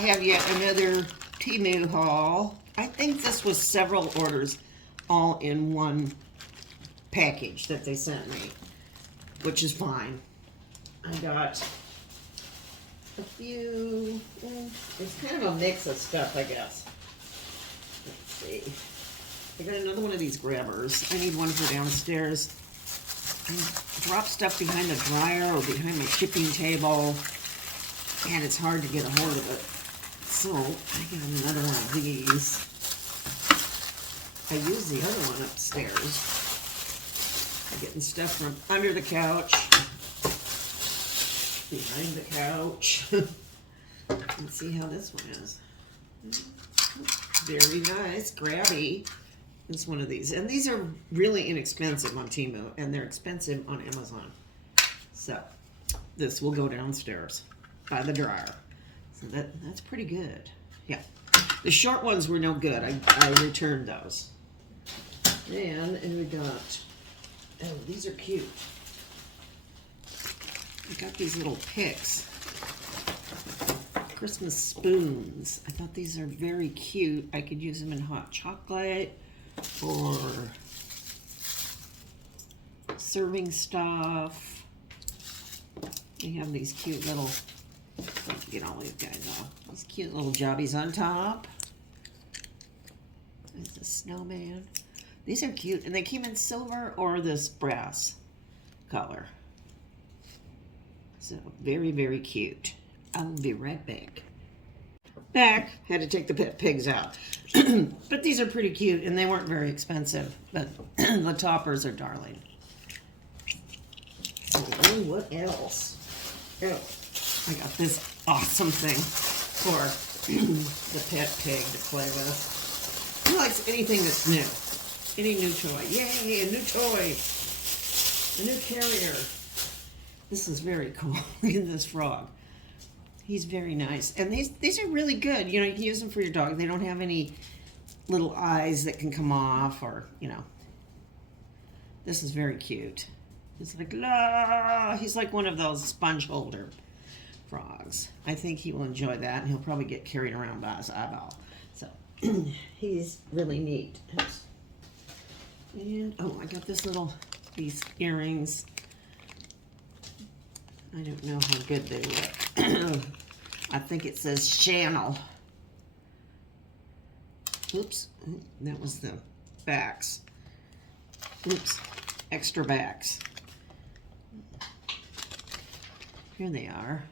have yet another Temu haul. I think this was several orders all in one package that they sent me, which is fine. I got a few, it's kind of a mix of stuff, I guess. Let's see. I got another one of these grabbers. I need one for downstairs. I drop stuff behind the dryer or behind my shipping table, and it's hard to get a hold of it. So I got another one of these. I use the other one upstairs. I'm getting stuff from under the couch, behind the couch. Let's see how this one is. Very nice, grabby. It's one of these. And these are really inexpensive on Temu, and they're expensive on Amazon. So this will go downstairs by the dryer. So that's pretty good. Yeah. The short ones were no good. I returned those. And we got, oh, these are cute. I got these little picks. Christmas spoons. I thought these are very cute. I could use them in hot chocolate or serving stuff. They have these cute little, get all these guys off. These cute little jobbies on top. There's a snowman. These are cute, and they came in silver or this brass color. So very, very cute. I'll be right back. Had to take the pet pigs out. But these are pretty cute, and they weren't very expensive. But the toppers are darling. Oh, what else? Oh, I got this awesome thing for the pet pig to play with. He likes anything that's new. Any new toy. Yay, a new toy. A new carrier. This is very cool. Look at this frog. He's very nice. And these are really good. You know, you can use them for your dog. They don't have any little eyes that can come off or, you know. This is very cute. He's like, la. He's like one of those sponge holder frogs. I think he will enjoy that, and he'll probably get carried around by his eyeball. So, he's really neat. And, oh, I got these earrings. I don't know how good they look. I think it says channel. Oops, that was the backs. Oops, extra backs. Here they are.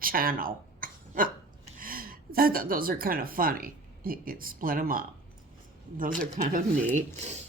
Channel. I thought those are kind of funny. It split them up. Those are kind of neat.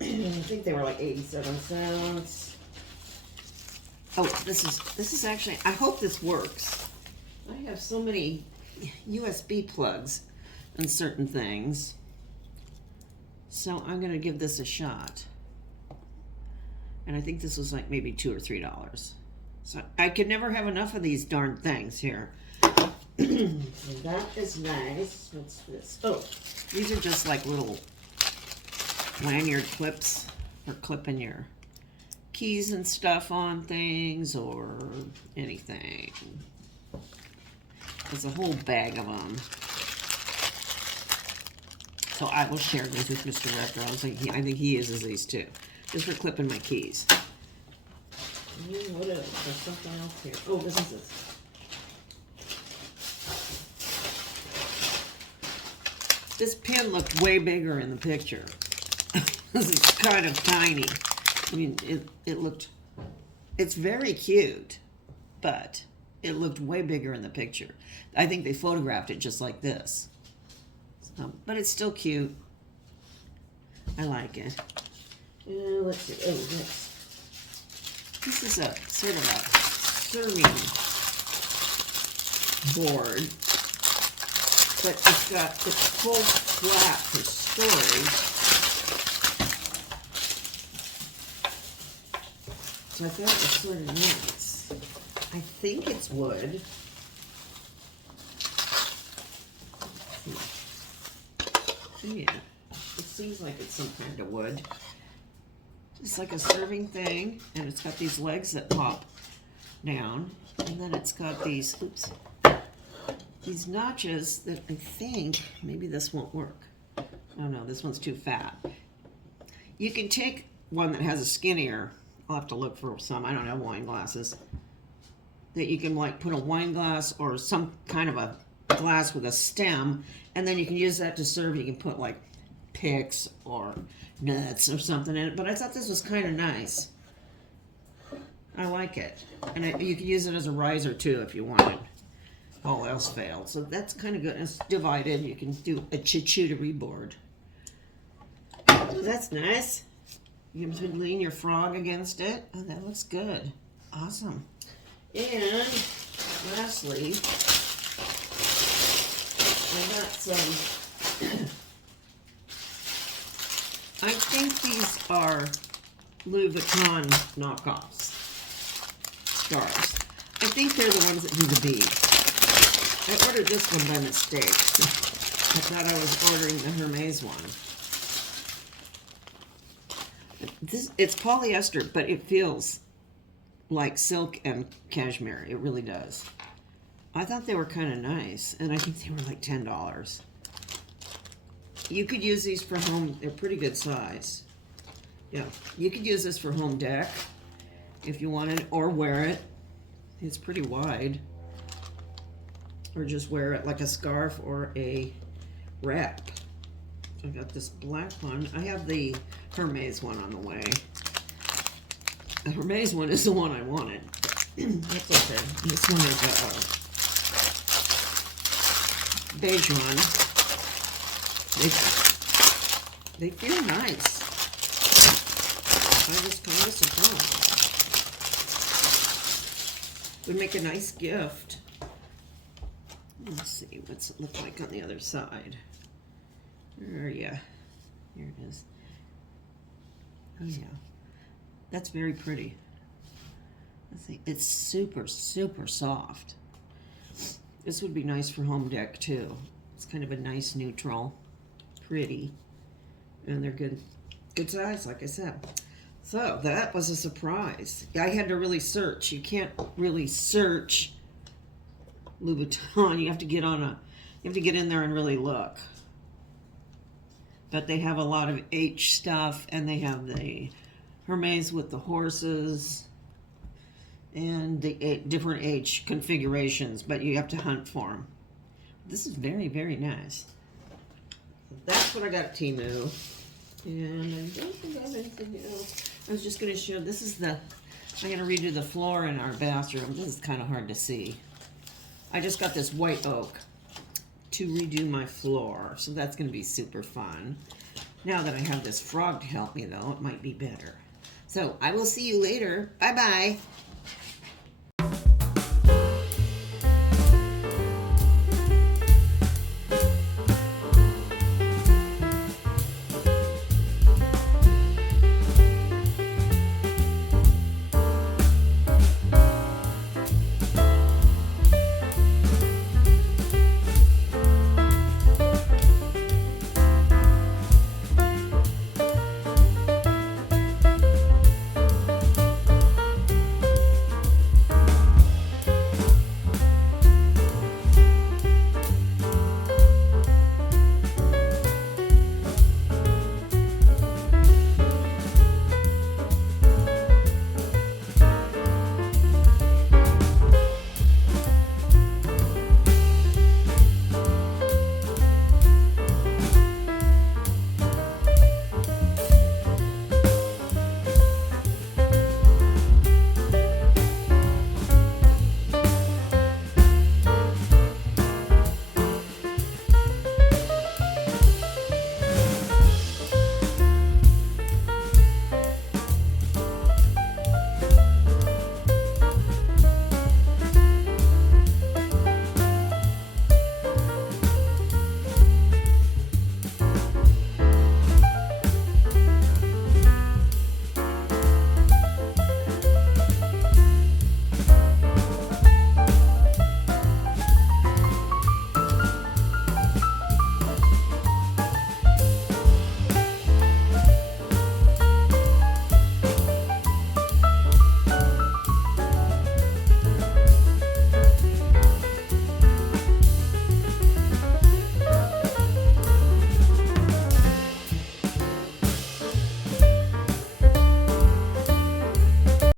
I think they were like 87 cents. Oh, this is actually, I hope this works. I have so many USB plugs and certain things. So I'm going to give this a shot. And I think this was like maybe $2 or $3. So I could never have enough of these darn things here. So that is nice. What's this? Oh, these are just like little lanyard clips for clipping your keys and stuff on things or anything. There's a whole bag of them. So I will share these with Mr. Retro. I think he uses these too, just for clipping my keys. What else? There's something else here. Oh, this is it. This pin looked way bigger in the picture. It's kind of tiny. I mean, it's very cute, but it looked way bigger in the picture. I think they photographed it just like this. But it's still cute. I like it. Let's see. Oh, this is a sort of a serving board. But it's full flat for storage. So I thought it was sort of nice. I think it's wood. Yeah, it seems like it's some kind of wood. Just like a serving thing, and it's got these legs that pop down, and then it's got these, oops, these notches that I think, maybe this won't work. Oh no, this one's too fat. You can take one that has a skinnier, I'll have to look for some, I don't have wine glasses, that you can like put a wine glass or some kind of a glass with a stem, and then you can use that to serve. You can put like picks or nuts or something in it, but I thought this was kind of nice. I like it. And you can use it as a riser too if you wanted. All else failed. So that's kind of good. It's divided. You can do a charcuterie board. So that's nice. You can lean your frog against it. Oh, that looks good. Awesome. And lastly, I got some, I think these are Louis Vuitton knockoffs. Scarves. I think they're the ones that do the bead. I ordered this one by mistake. I thought I was ordering the Hermes one. It's polyester, but it feels like silk and cashmere. It really does. I thought they were kind of nice, and I think they were like $10. You could use these for home. They're pretty good size. Yeah, you could use this for home deck if you wanted, or wear it. It's pretty wide. Or just wear it like a scarf or a wrap. I got this black one. I have the Hermes one on the way. The Hermes one is the one I wanted. That's okay. This one is a beige one. They feel nice. I was kind of surprised. Would make a nice gift. Let's see, what's it look like on the other side? Where are ya? Here it is. Oh yeah. That's very pretty. Let's see. It's super, super soft. This would be nice for home deck too. It's kind of a nice neutral. Pretty. And they're good size, like I said. So that was a surprise. I had to really search. You can't really search Louis Vuitton. You have to get in there and really look. But they have a lot of H stuff, and they have the Hermes with the horses and the different H configurations, but you have to hunt for them. This is very, very nice. That's what I got at Temu. And I don't think I have anything else. I was just going to show, I'm going to redo the floor in our bathroom. This is kind of hard to see. I just got this white oak to redo my floor, so that's going to be super fun. Now that I have this frog to help me, though, it might be better. So I will see you later. Bye-bye.